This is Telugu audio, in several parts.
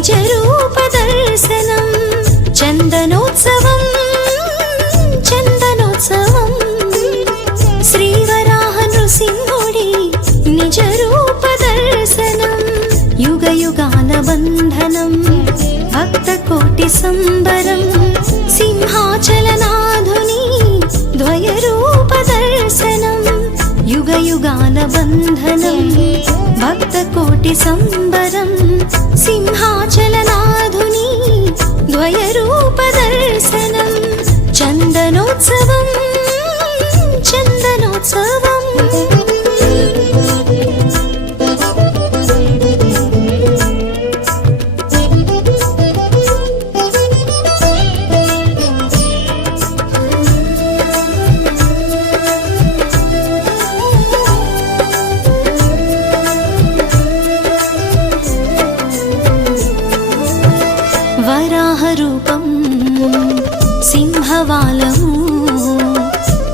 నిజ రూప దర్శనం చందనోత్సవం చందనోత్సవం శ్రీవరాహ నృసింహుడి నిజ రూప దర్శనం యుగ యుగాల బంధనం భక్త కోటి సంబరం సింహాచలనాధుని ద్వయ రూప దర్శనం యుగ యుగాల బంధనం భక్త కోటి సంబరం సింహాచలనాధుని ద్వయ రూప దర్శనం చందనోత్సవం చందనోత్సవం వరాహ రూపం సింహవాలము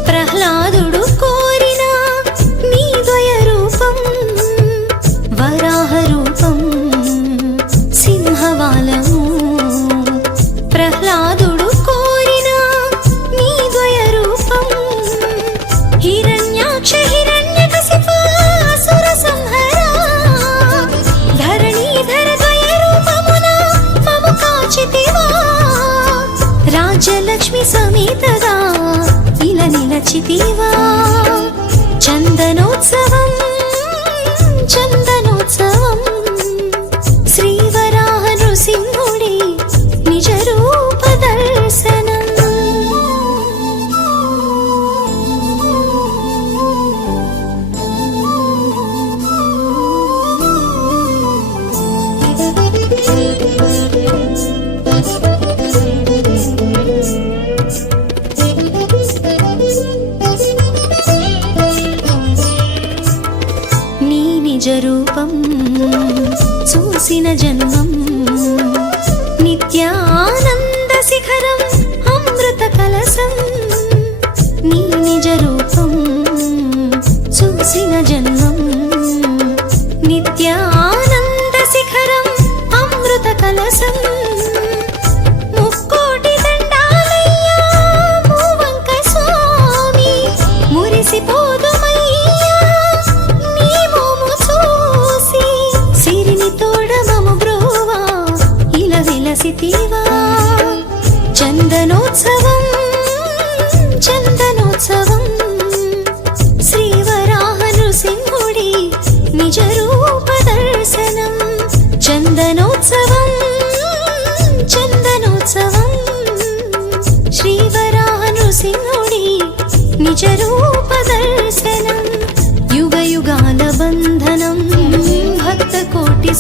ప్రహ్లాదుడు కోరిన నీ ద్వయ రూపం వరాహ రూపం సింహవాలము ప్రహ్లాదుడు కోరిన నీ ద్వయ రూపం హిరణ్యాక్ష హిరణ్యకశిప అసుర సంహర ధరణీధర ద్వయ రూపమున మము కాచితివా రాజ్యలక్ష్మి సమేతగా ఇలా నిలచితివా చందనోత్సవం చందనోత్సవం శ్రీవరాహ నృసింహుడి నిజ రూప దర్శనం నీ నిజ రూపం చూసిన జన్మం నిత్యానంద శిఖరం అమృత కలశం నీ నిజ రూపం చూసిన జన్మం నిత్యానంద శిఖరం అమృత కలశం ముక్కోటి దండాలయ్యా మూవంక స్వామి మురిసిపోదుమయ్యా నీ మోము చూసి సిరిని తోడమము బ్రోవా ఇలా విలసితివా చందనోత్సవం చందనోత్సవం శ్రీవరాహ నృసింహుడి నిజ రూప దర్శనం చందనోత్సవం చందనోత్సవం శ్రీవరాహ నృసింహుడి నిజ రూప దర్శనం యుగ యుగాల బంధనం భక్త కోటి